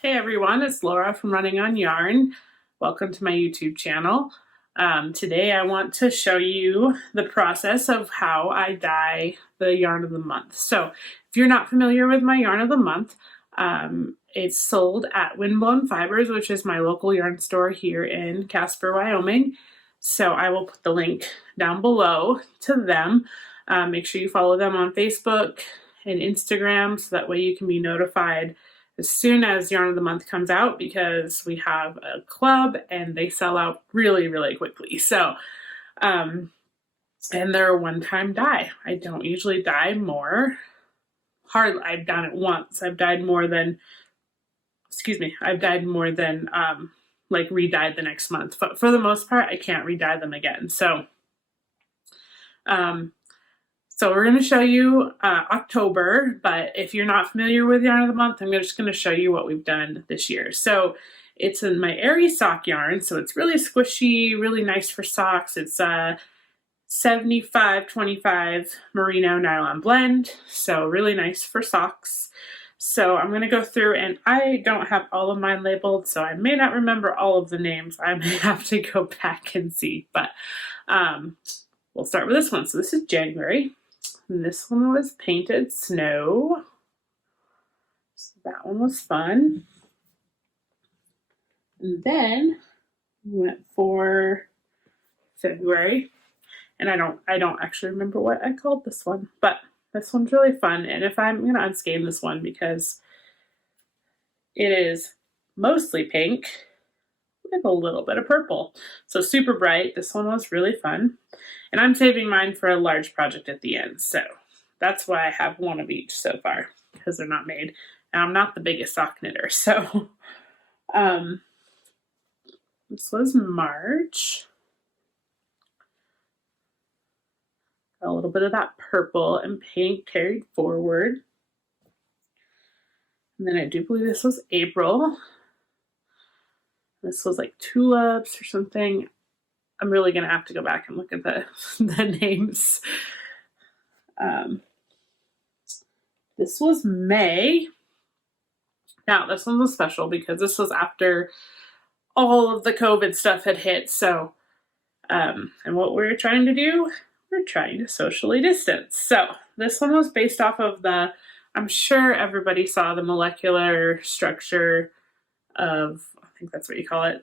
Hey everyone, it's Laura from Running on Yarn. Welcome to my YouTube channel. Today I want to show you the process of how I dye the yarn of the month. So if you're not familiar with my yarn of the month, it's sold at Windblown Fibers, which is my local yarn store here in Casper, Wyoming. So I will put the link down below to them. Make sure you follow them on Facebook and Instagram so that way you can be notified as soon as Yarn of the Month comes out, because we have a club and they sell out really, really quickly. So, and they're a one-time dye. I don't usually dye more. I've done it once. I've dyed more than, like re-dyed the next month. But for the most part, I can't re-dye them again. So, So we're going to show you October, but if you're not familiar with Yarn of the Month, I'm just going to show you what we've done this year. So it's in my Airy sock yarn, so it's really squishy, really nice for socks. It's a 75-25 merino nylon blend, so really nice for socks. So I'm going to go through, and I don't have all of mine labeled, so I may not remember all of the names. I may have to go back and see, but we'll start with this one. So this is January. And this one was Painted Snow. So that one was fun. And then we went for February. And I don't actually remember what I called this one, but this one's really fun. And if I'm gonna unskein this one because it is mostly pink with a little bit of purple. So super bright. This one was really fun. And I'm saving mine for a large project at the end. So that's why I have one of each so far, because they're not made. And I'm not the biggest sock knitter. So this was March. Got a little bit of that purple and pink carried forward. And then I do believe this was April. This was like tulips or something. I'm really going to have to go back and look at the names. This was May. Now, this one was special because this was after all of the COVID stuff had hit. So, and what we're trying to do, we're trying to socially distance. So this one was based off of I'm sure everybody saw the molecular structure of, I think that's what you call it,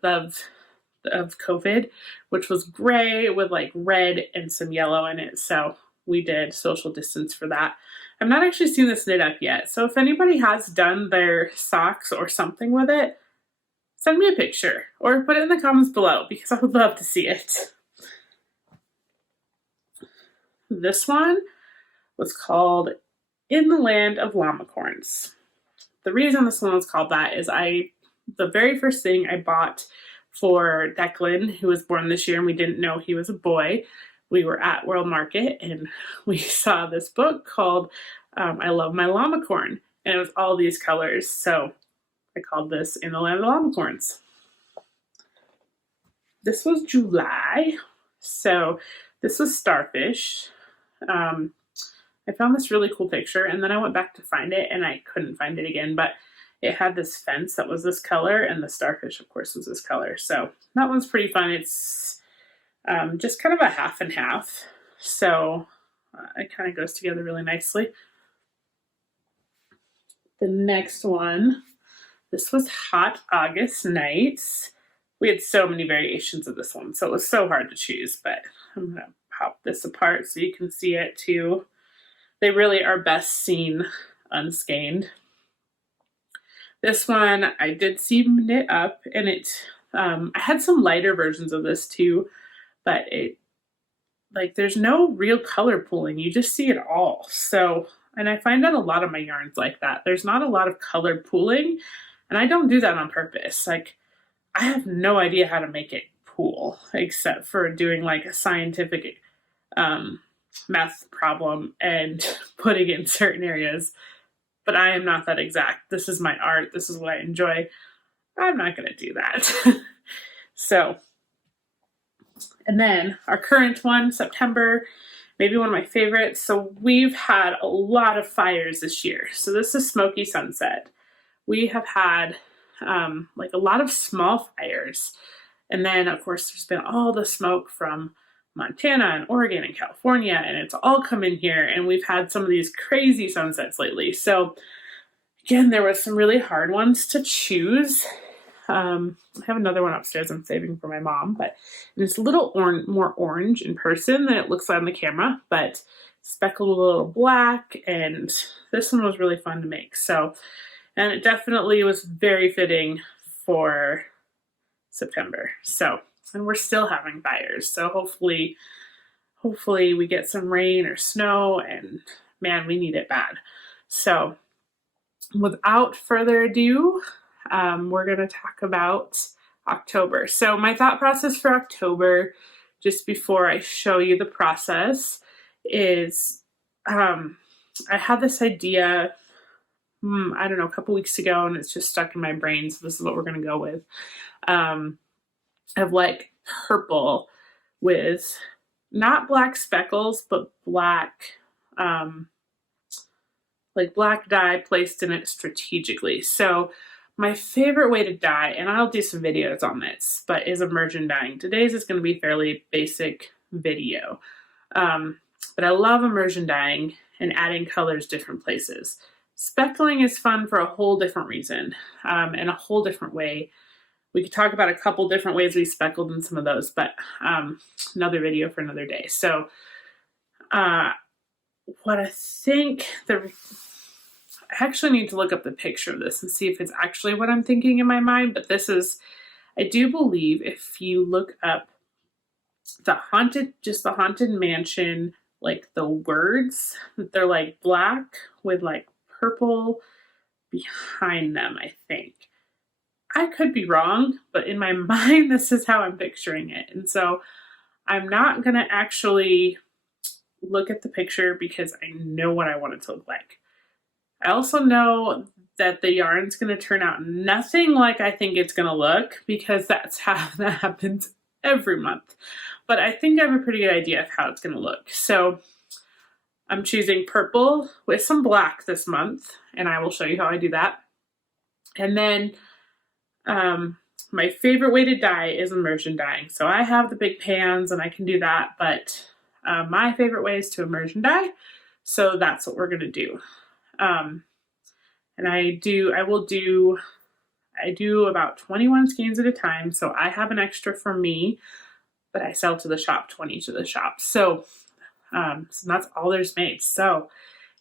of COVID, which was gray with like red and some yellow in it. So we did social distance for that. I've not actually seen this knit up yet. So if anybody has done their socks or something with it, send me a picture or put it in the comments below because I would love to see it. This one was called In the Land of Llamacorns. The reason this one was called that is the very first thing I bought for Declan, who was born this year, and we didn't know he was a boy. We were at World Market and we saw this book called I Love My Llamacorn, and it was all these colors. So I called this In the Land of Llamacorns. This was July. So this was Starfish. I found this really cool picture and then I went back to find it and I couldn't find it again, but it had this fence that was this color and the starfish, of course, was this color. So that one's pretty fun. It's just kind of a half and half. So it kind of goes together really nicely. The next one, this was Hot August Nights. We had so many variations of this one, so it was so hard to choose, but I'm going to pop this apart so you can see it too. They really are best seen unskeined. This one I did see knit up, and I had some lighter versions of this too, but there's no real color pooling. You just see it all. So, and I find that a lot of my yarns like that. There's not a lot of color pooling, and I don't do that on purpose. Like, I have no idea how to make it pool except for doing like a scientific math problem and putting it in certain areas. But I am not that exact. This is my art. This is what I enjoy. I'm not going to do that. So, and then our current one, September, maybe one of my favorites. So we've had a lot of fires this year. So this is Smoky Sunset. We have had like a lot of small fires. And then, of course, there's been all the smoke from Montana and Oregon and California, and it's all come in here, and we've had some of these crazy sunsets lately. So again, there was some really hard ones to choose. I have another one upstairs I'm saving for my mom, but it's a little more orange in person than it looks on the camera, but speckled a little black, and this one was really fun to make. So, and it definitely was very fitting for September. So, and we're still having fires. So hopefully we get some rain or snow, and man, we need it bad. So without further ado, we're going to talk about October. So my thought process for October, just before I show you the process, is I had this idea, I don't know, a couple weeks ago, and it's just stuck in my brain. So this is what we're going to go with, of like purple with not black speckles, but black, like black dye placed in it strategically. So my favorite way to dye, and I'll do some videos on this, but is immersion dyeing. Today's is going to be fairly basic video. But I love immersion dyeing and adding colors different places. Speckling is fun for a whole different reason, and a whole different way. We could talk about a couple different ways we speckled in some of those, but another video for another day. So what I think, I actually need to look up the picture of this and see if it's actually what I'm thinking in my mind, but this is, I do believe if you look up the haunted mansion, like the words, they're like black with like purple behind them, I think. I could be wrong, but in my mind, this is how I'm picturing it. And so I'm not going to actually look at the picture because I know what I want it to look like. I also know that the yarn's going to turn out nothing like I think it's going to look, because that's how that happens every month. But I think I have a pretty good idea of how it's going to look. So I'm choosing purple with some black this month, and I will show you how I do that. And then my favorite way to dye is immersion dyeing. So I have the big pans and I can do that, but my favorite way is to immersion dye. So that's what we're going to do. And I do about 21 skeins at a time. So I have an extra for me, but I sell to the shop, 20 to the shop. So that's all there's made. So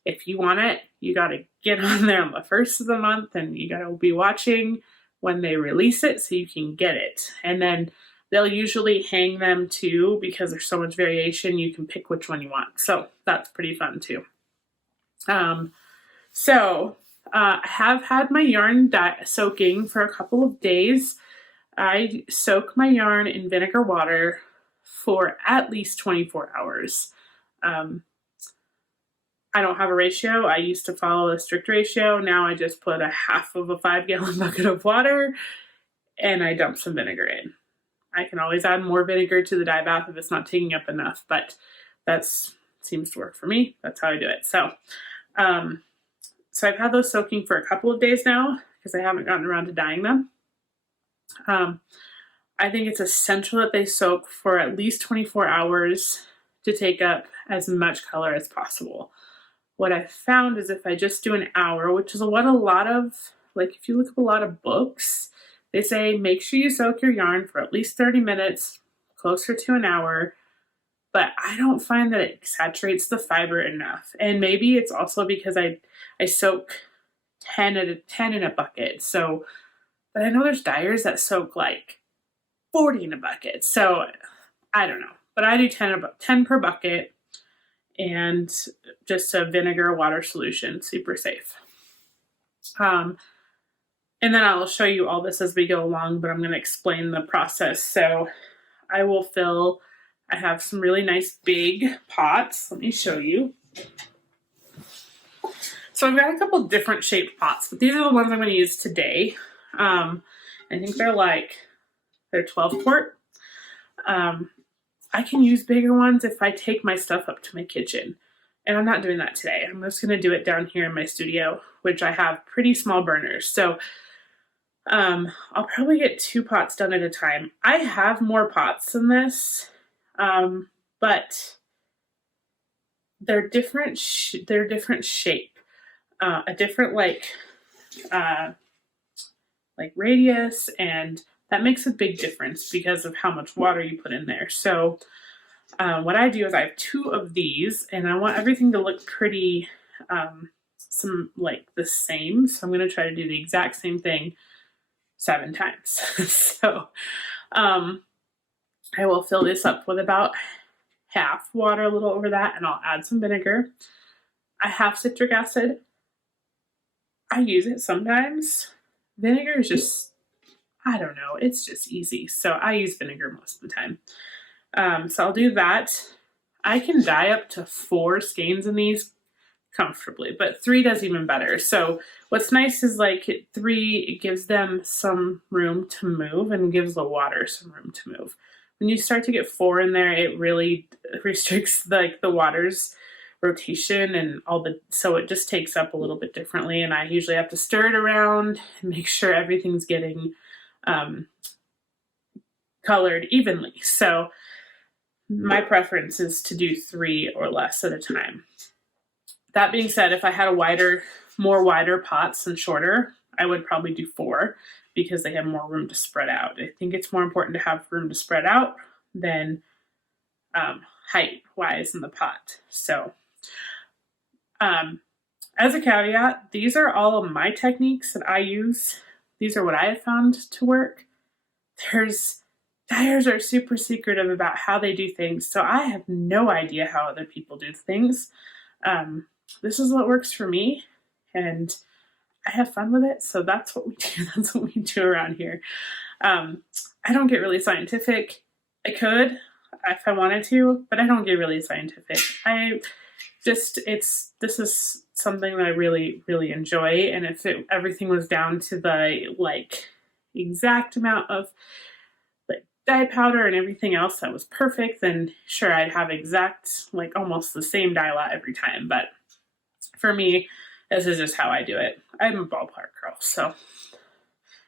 if you want it, you got to get on there on the first of the month, and you got to be watching when they release it so you can get it. And then they'll usually hang them too, because there's so much variation, you can pick which one you want. So that's pretty fun too. I have had my yarn soaking for a couple of days. I soak my yarn in vinegar water for at least 24 hours. I don't have a ratio. I used to follow a strict ratio. Now I just put a half of a 5-gallon bucket of water and I dump some vinegar in. I can always add more vinegar to the dye bath if it's not taking up enough, but that seems to work for me. That's how I do it. So I've had those soaking for a couple of days now because I haven't gotten around to dyeing them. I think it's essential that they soak for at least 24 hours to take up as much color as possible. What I've found is if I just do an hour, which is what a lot of, like if you look up a lot of books, they say make sure you soak your yarn for at least 30 minutes, closer to an hour, but I don't find that it saturates the fiber enough. And maybe it's also because I soak 10 in a bucket. So, but I know there's dyers that soak like 40 in a bucket. So I don't know, but I do 10 per bucket, and just a vinegar water solution, super safe. And then I'll show you all this as we go along, but I'm going to explain the process. So I have some really nice big pots. Let me show you. So I've got a couple different shaped pots, but these are the ones I'm going to use today. I think they're 12 quart. I can use bigger ones if I take my stuff up to my kitchen, and I'm not doing that today. I'm just going to do it down here in my studio, which I have pretty small burners. So I'll probably get 2 pots done at a time. I have more pots than this, but they're different. They're different shape, a different radius, and that makes a big difference because of how much water you put in there. So what I do is I have 2 of these, and I want everything to look pretty the same. So I'm going to try to do the exact same thing 7 times. So I will fill this up with about half water, a little over that, and I'll add some vinegar. I have citric acid. I use it sometimes. Vinegar is just, I don't know, it's just easy. So I use vinegar most of the time. So I'll do that. I can dye up to 4 skeins in these comfortably, but 3 does even better. So what's nice is like 3, it gives them some room to move and gives the water some room to move. When you start to get 4 in there, it really restricts like the water's rotation and so it just takes up a little bit differently. And I usually have to stir it around and make sure everything's getting colored evenly. So my preference is to do 3 or less at a time. That being said, if I had more wider pots and shorter, I would probably do 4 because they have more room to spread out. I think it's more important to have room to spread out than height-wise in the pot. So as a caveat, these are all of my techniques that I use. These are what I have found to work. Dyers are super secretive about how they do things, so I have no idea how other people do things. This is what works for me, and I have fun with it, so that's what we do. That's what we do around here. I don't get really scientific. I could if I wanted to, but I don't get really scientific. This is something that I really, really enjoy, and if everything was down to the exact amount of dye powder and everything else that was perfect, then sure, I'd have exact, almost the same dye lot every time. But for me, this is just how I do it. I'm a ballpark girl. So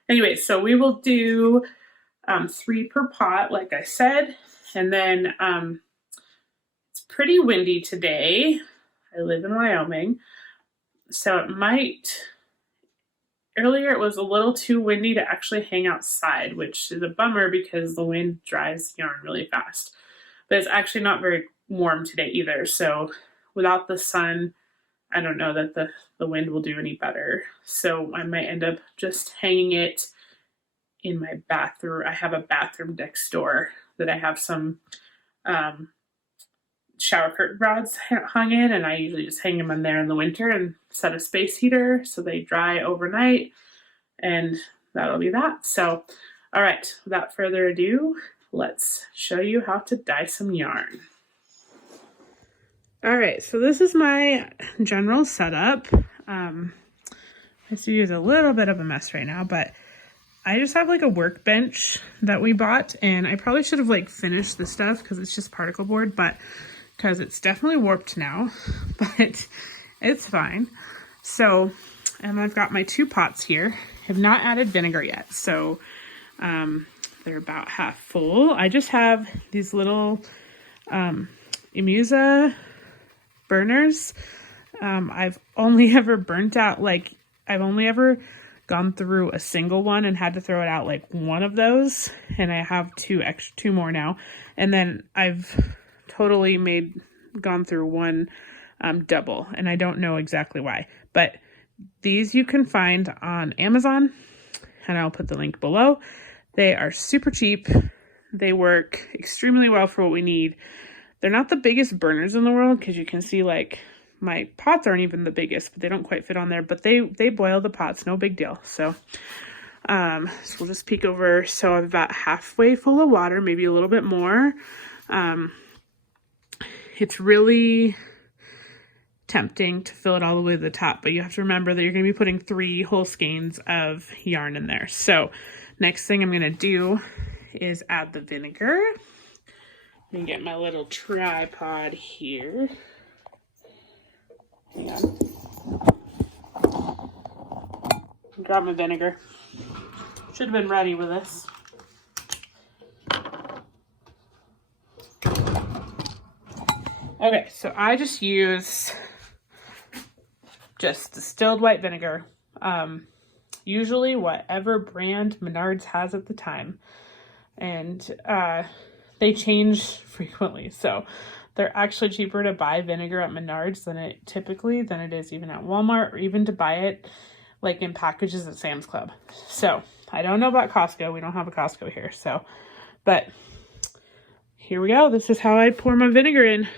anyway, so we will do 3 per pot, like I said. And then it's pretty windy today. I live in Wyoming. So earlier it was a little too windy to actually hang outside, which is a bummer because the wind dries yarn really fast. But it's actually not very warm today either. So without the sun, I don't know that the wind will do any better. So I might end up just hanging it in my bathroom. I have a bathroom next door that I have some shower curtain rods hung in, and I usually just hang them in there in the winter and set a space heater so they dry overnight, and that'll be that. So, all right, without further ado, let's show you how to dye some yarn. All right, so this is my general setup. This is a little bit of a mess right now, but I just have a workbench that we bought, and I probably should have finished this stuff because it's just particle board, but because it's definitely warped now, but it's fine. So, and I've got my 2 pots here. I have not added vinegar yet, so they're about half full. I just have these little Imusa burners. I've only ever burnt out, I've only ever gone through a single one and had to throw it out one of those, and I have 2 more now. And then I've totally gone through one double, and I don't know exactly why, but these you can find on Amazon, and I'll put the link below. They are super cheap. They work extremely well for what we need. They're not the biggest burners in the world, because you can see my pots aren't even the biggest, but they don't quite fit on there, but they boil the pots, no big deal. So so we'll just peek over. So I've about halfway full of water, maybe a little bit more. It's really tempting to fill it all the way to the top, but you have to remember that you're going to be putting 3 whole skeins of yarn in there. So next thing I'm going to do is add the vinegar. Let me get my little tripod here. Hang on. Grab my vinegar. Should have been ready with this. Okay, so I just use just distilled white vinegar. Usually whatever brand Menards has at the time. And they change frequently. So they're actually cheaper to buy vinegar at Menards than it is even at Walmart, or even to buy it like in packages at Sam's Club. So I don't know about Costco. We don't have a Costco here. So, but here we go. This is how I pour my vinegar in.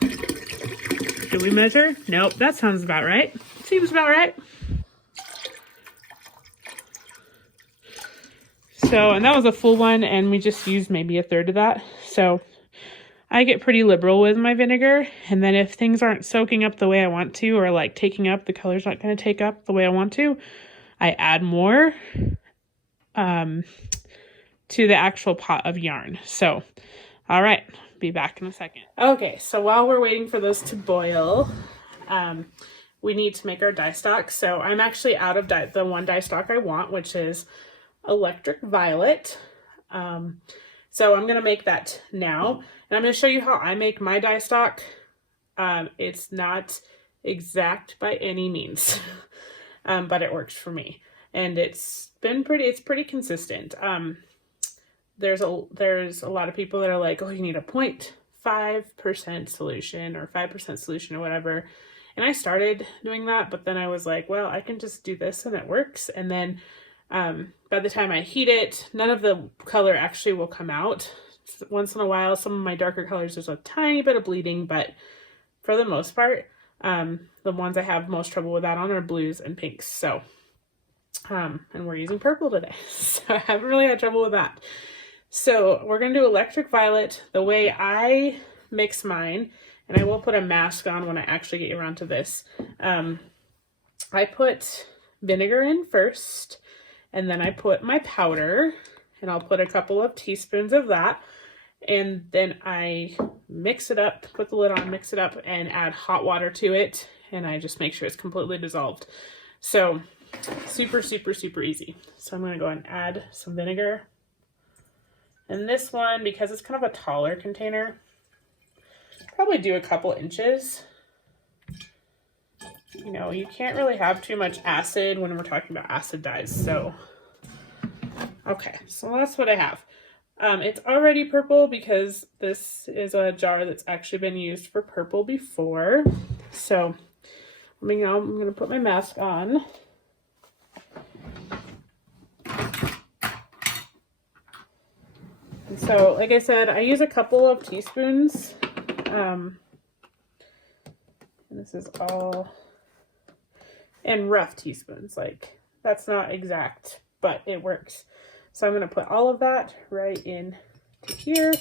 Do we measure? Nope. That sounds about right. Seems about right. So, and that was a full one, and we just used maybe a third of that. So I get pretty liberal with my vinegar, and then if things aren't soaking up the way I want to, or like taking up, the color's not going to take up the way I want to, I add more to the actual pot of yarn. So, all right, be back in a second. Okay, so while we're waiting for those to boil, we need to make our dye stock. So I'm actually out of the one dye stock I want, which is Electric Violet. So I'm going to make that now, and I'm going to show you how I make my dye stock. It's not exact by any means, but it works for me, and it's pretty consistent. There's a lot of people that are like, oh, you need a 0.5% solution or 5% solution or whatever. And I started doing that, but then I was like, well, I can just do this and it works. And then by the time I heat it, none of the color actually will come out. Once in a while, some of my darker colors, there's a tiny bit of bleeding, but for the most part, the ones I have most trouble with that on are blues and pinks. So, and we're using purple today, so I haven't really had trouble with that. So we're going to do Electric Violet the way I mix mine, and I will put a mask on when I actually get around to this. I put vinegar in first, and then I put my powder, and I'll put a couple of teaspoons of that, and then I mix it up, put the lid on, mix it up, and add hot water to it, and I just make sure it's completely dissolved. So super, super, super easy. So I'm going to go and add some vinegar. And this one, because it's kind of a taller container, probably do a couple inches. You know, you can't really have too much acid when we're talking about acid dyes. So, okay, so that's what I have. It's already purple because this is a jar that's actually been used for purple before. So, I'm going to put my mask on. So, like I said, I use a couple of teaspoons, and this is all in rough teaspoons. Like, that's not exact, but it works. So I'm going to put all of that right in to here.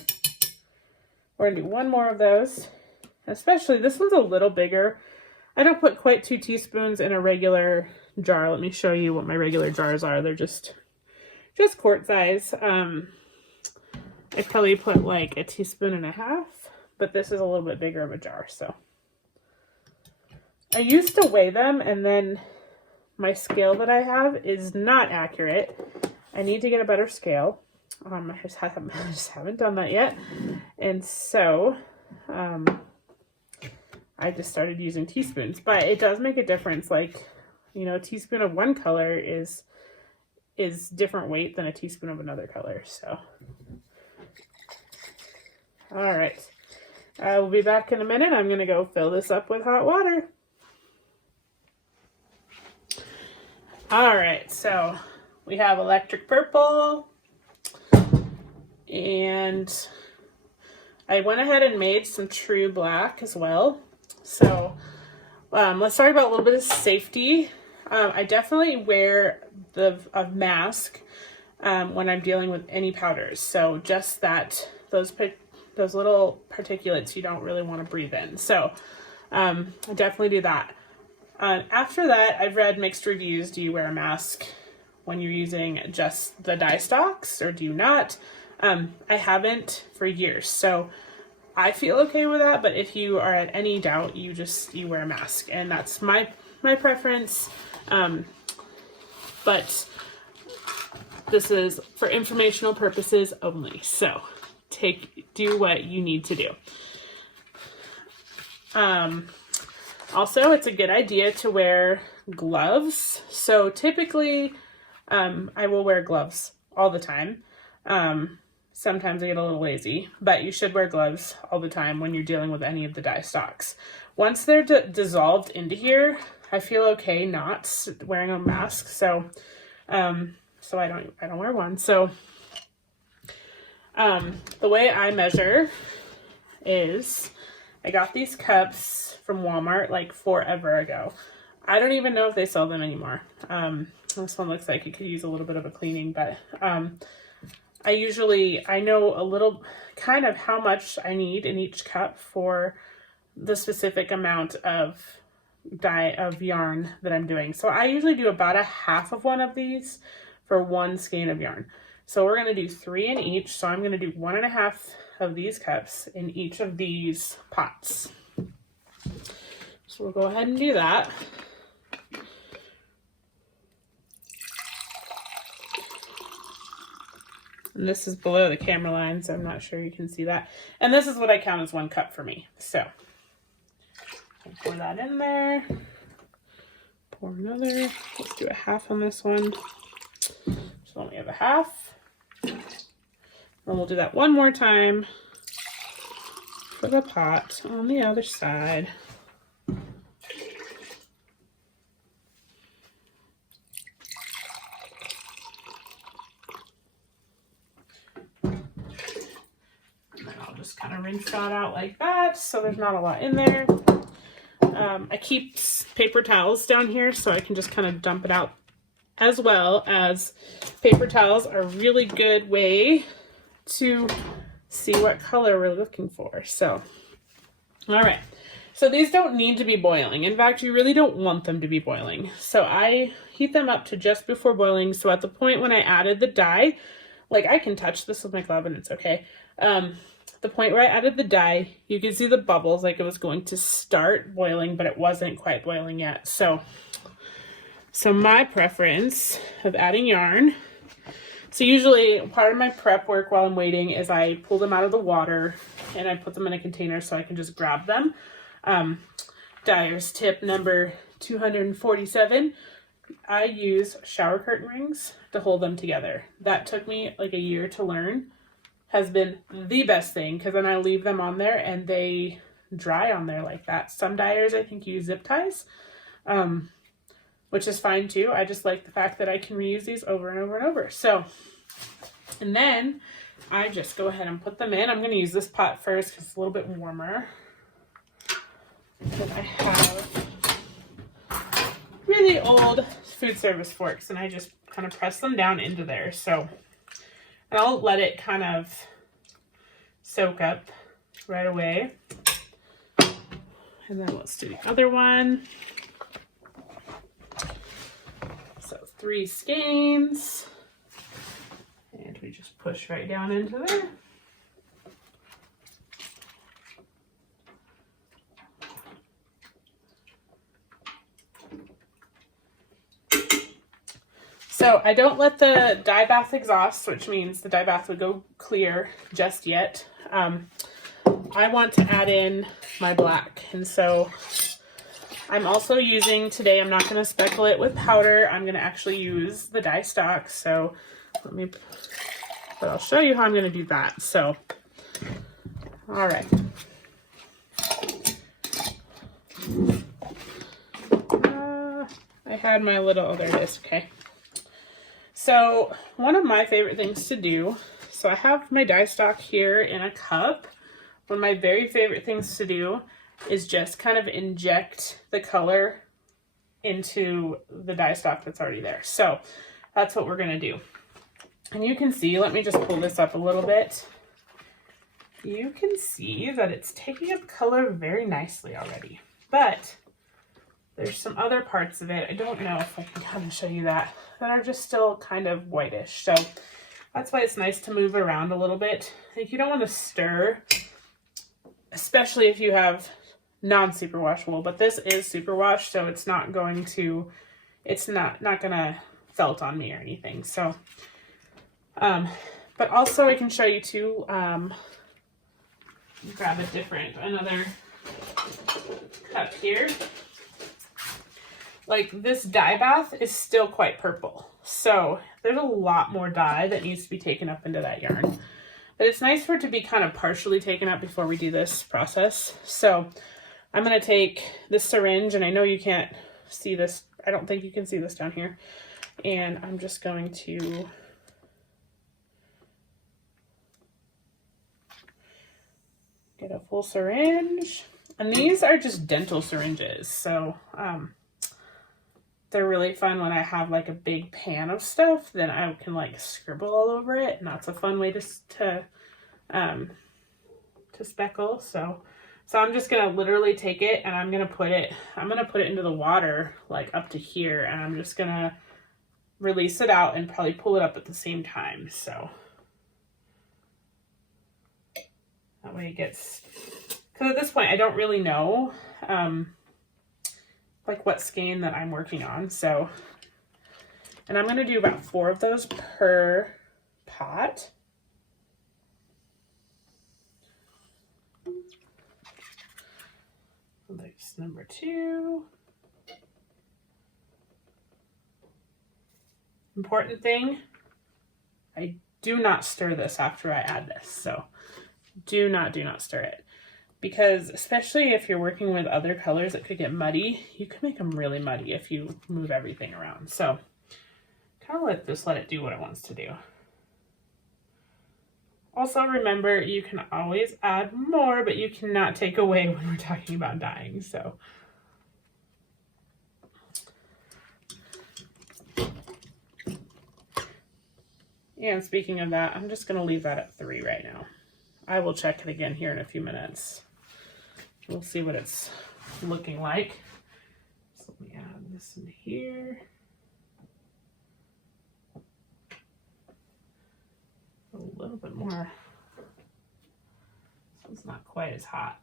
We're going to do one more of those, especially this one's a little bigger. I don't put quite 2 teaspoons in a regular jar. Let me show you what my regular jars are. They're just quart size. I probably put like 1.5 teaspoons, but this is a little bit bigger of a jar. So I used to weigh them, and then my scale that I have is not accurate. I need to get a better scale. I just haven't done that yet. And so I just started using teaspoons, but it does make a difference. Like, you know, a teaspoon of one color is different weight than a teaspoon of another color. So all right, I will be back in a minute. I'm going to go fill this up with hot water. All right, so we have Electric Purple, and I went ahead and made some True Black as well. So let's talk about a little bit of safety. I definitely wear a mask when I'm dealing with any powders. So just that, those little particulates you don't really want to breathe in. So I definitely do that. After that, I've read mixed reviews. Do you wear a mask when you're using just the dye stocks, or do you not? I haven't for years, so I feel okay with that. But if you are at any doubt, you wear a mask, and that's my preference. But this is for informational purposes only. So do what you need to do. Also, it's a good idea to wear gloves. So typically, I will wear gloves all the time. Sometimes I get a little lazy, but you should wear gloves all the time when you're dealing with any of the dye stocks. Once they're dissolved into here, I feel okay not wearing a mask. So, so I don't wear one. So, the way I measure is I got these cups from Walmart like forever ago. I don't even know if they sell them anymore. This one looks like it could use a little bit of a cleaning, but, I know a little kind of how much I need in each cup for the specific amount of yarn that I'm doing. So I usually do about a half of one of these for one skein of yarn. So we're going to do 3 in each. So I'm going to do 1.5 of these cups in each of these pots. So we'll go ahead and do that. And this is below the camera line, so I'm not sure you can see that. And this is what I count as 1 cup for me. So I'll pour that in there. Pour another. Let's do a half on this one. So only have a half. And we'll do that one more time for the pot on the other side. Just kind of rinse that out like that, so there's not a lot in there. I keep paper towels down here so I can just kind of dump it out, as well as paper towels are a really good way to see what color we're looking for. So, all right. So these don't need to be boiling. In fact, you really don't want them to be boiling. So I heat them up to just before boiling. So at the point when I added the dye, like I can touch this with my glove and it's okay. The point where I added the dye, you can see the bubbles like it was going to start boiling, but it wasn't quite boiling yet. So my preference of adding yarn, so usually part of my prep work while I'm waiting is I pull them out of the water and I put them in a container so I can just grab them. Dyer's tip number 247, I use shower curtain rings to hold them together. That took me like a year to learn. Has been the best thing because then I leave them on there and they dry on there like that. Some dyers I think use zip ties, which is fine too. I just like the fact that I can reuse these over and over and over. So, and then I just go ahead and put them in. I'm going to use this pot first because it's a little bit warmer. Because I have really old food service forks and I just kind of press them down into there. So, and I'll let it kind of soak up right away. And then let's do the other one. So 3 skeins. And we just push right down into there. So I don't let the dye bath exhaust, which means the dye bath would go clear just yet. I want to add in my black. And so I'm also using, today I'm not going to speckle it with powder. I'm going to actually use the dye stock. So but I'll show you how I'm going to do that. So, all right. I had my little, there it is, okay. So one of my favorite things to do, so I have my dye stock here in a cup. One of my very favorite things to do is just kind of inject the color into the dye stock that's already there. So that's what we're going to do. And you can see, let me just pull this up a little bit. You can see that it's taking up color very nicely already. But there's some other parts of it, I don't know if I can kind of show you that are just still kind of whitish. So that's why it's nice to move around a little bit. Like you don't want to stir, especially if you have non-superwash wool, but this is superwash, so it's not going to, it's not gonna felt on me or anything. So But also I can show you too, grab another cup here. Like this dye bath is still quite purple. So there's a lot more dye that needs to be taken up into that yarn. But it's nice for it to be kind of partially taken up before we do this process. So I'm going to take this syringe, and I know you can't see this. I don't think you can see this down here. And I'm just going to get a full syringe. And these are just dental syringes. So they're really fun when I have like a big pan of stuff, then I can like scribble all over it. And that's a fun way to speckle. So I'm just going to literally take it and I'm going to put it into the water like up to here. And I'm just going to release it out and probably pull it up at the same time. So that way it gets, because at this point I don't really know like what skein that I'm working on. So, and I'm going to do about 4 of those per pot. That's number 2. Important thing, I do not stir this after I add this. So do not stir it. Because especially if you're working with other colors that could get muddy, you can make them really muddy if you move everything around. So kind of just let it do what it wants to do. Also remember, you can always add more, but you cannot take away when we're talking about dyeing. So and speaking of that, I'm just going to leave that at 3 right now. I will check it again here in a few minutes. We'll see what it's looking like. So let me add this in here. A little bit more. So it's not quite as hot.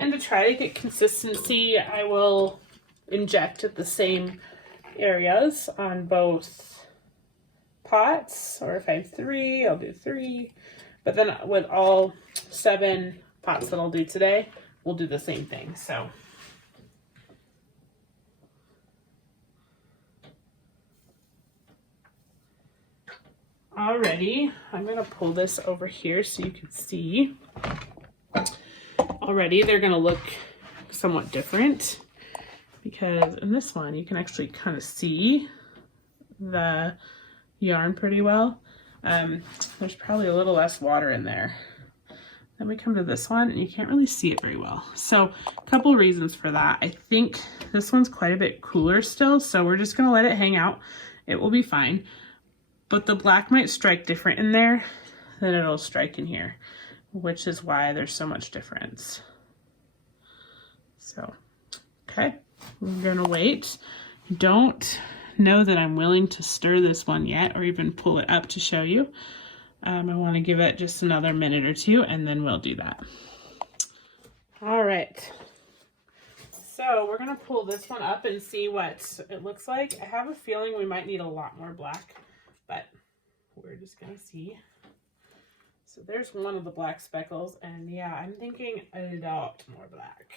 And to try to get consistency, I will inject at the same areas on both pots, or if I have 3, I'll do 3. But then with all 7 pots that I'll do today, we'll do the same thing. So already, I'm going to pull this over here so you can see. Already they're going to look somewhat different, because in this one you can actually kind of see the yarn pretty well. There's probably a little less water in there. Then we come to this one and you can't really see it very well. So a couple reasons for that. I think this one's quite a bit cooler still, so we're just going to let it hang out. It will be fine. But the black might strike different in there than it'll strike in here, which is why there's so much difference. So, okay, we're gonna wait. Don't know that I'm willing to stir this one yet, or even pull it up to show you. I want to give it just another minute or 2, and then we'll do that. All right, so we're gonna pull this one up and see what it looks like. I have a feeling we might need a lot more black, but we're just gonna see. So there's one of the black speckles, and yeah, I'm thinking a lot more black.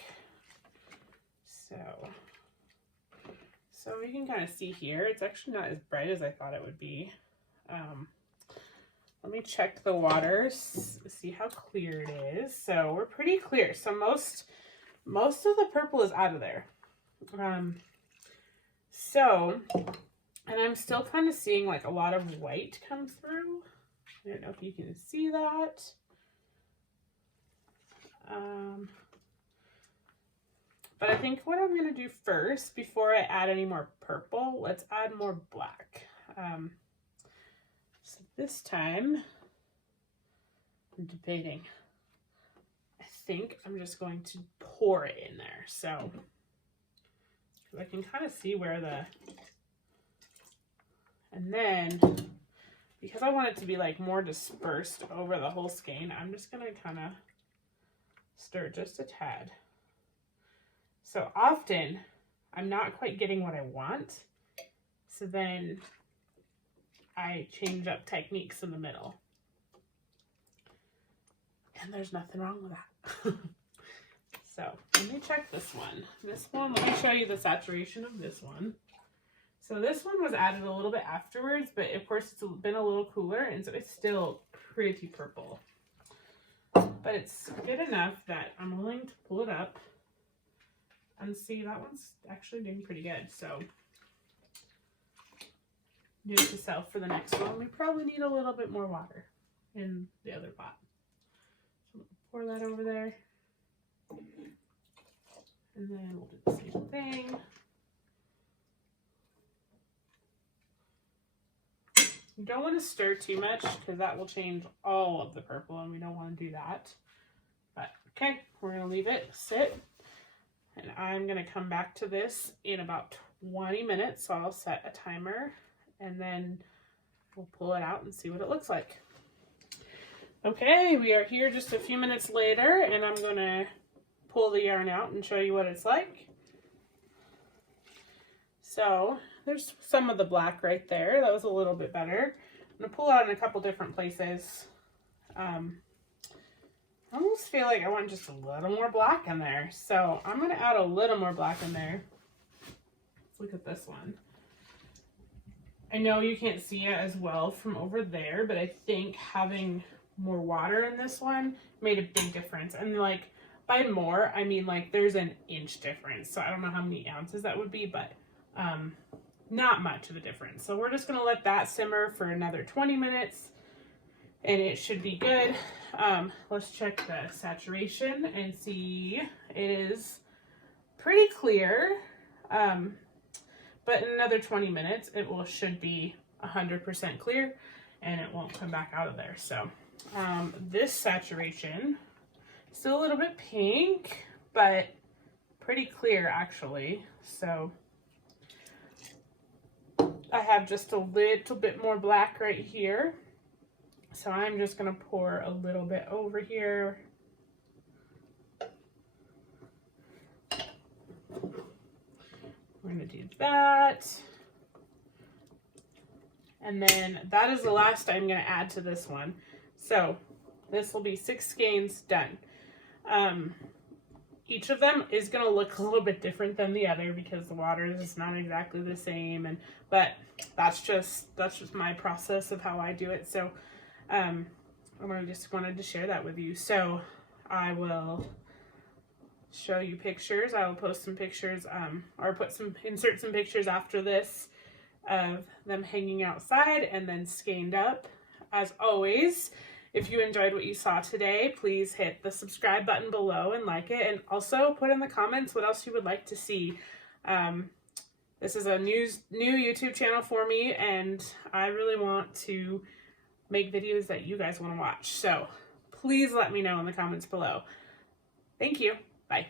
So you can kind of see here, it's actually not as bright as I thought it would be. Let me check the water, see how clear it is. So we're pretty clear. So most of the purple is out of there. And I'm still kind of seeing like a lot of white come through. I don't know if you can see that. But I think what I'm going to do first, before I add any more purple, let's add more black. So this time, I'm debating. I think I'm just going to pour it in there. So I can kind of see where and then because I want it to be like more dispersed over the whole skein, I'm just going to kind of stir just a tad. So often I'm not quite getting what I want. So then I change up techniques in the middle. And there's nothing wrong with that. So let me check this one. This one, let me show you the saturation of this one. So this one was added a little bit afterwards, but of course it's been a little cooler, and so it's still pretty purple. But it's good enough that I'm willing to pull it up and see that one's actually doing pretty good. So note to self for the next one, we probably need a little bit more water in the other pot. So pour that over there. And then we'll do the same thing. You don't want to stir too much because that will change all of the purple, and we don't want to do that. But okay, we're going to leave it sit. And I'm going to come back to this in about 20 minutes. So I'll set a timer and then we'll pull it out and see what it looks like. Okay, we are here just a few minutes later, and I'm going to pull the yarn out and show you what it's like. So there's some of the black right there. That was a little bit better. I'm going to pull out in a couple different places. I almost feel like I want just a little more black in there. So I'm going to add a little more black in there. Let's look at this one. I know you can't see it as well from over there, but I think having more water in this one made a big difference. And like by more, I mean like there's an inch difference. So I don't know how many ounces that would be, but not much of a difference. So we're just going to let that simmer for another 20 minutes and it should be good. Let's check the saturation and see. It is pretty clear, but in another 20 minutes it should be 100% clear and it won't come back out of there. So this saturation, still a little bit pink, but pretty clear actually. So I have just a little bit more black right here. So I'm just going to pour a little bit over here. We're going to do that. And then that is the last I'm going to add to this one. So this will be 6 skeins done. Each of them is going to look a little bit different than the other because the water is not exactly the same, but that's just my process of how I do it. So I just wanted to share that with you. So I will show you pictures. I will post some pictures or insert some pictures after this of them hanging outside and then skeined up. As always, if you enjoyed what you saw today, please hit the subscribe button below and like it. And also put in the comments what else you would like to see. This is a new YouTube channel for me, and I really want to make videos that you guys want to watch. So please let me know in the comments below. Thank you. Bye.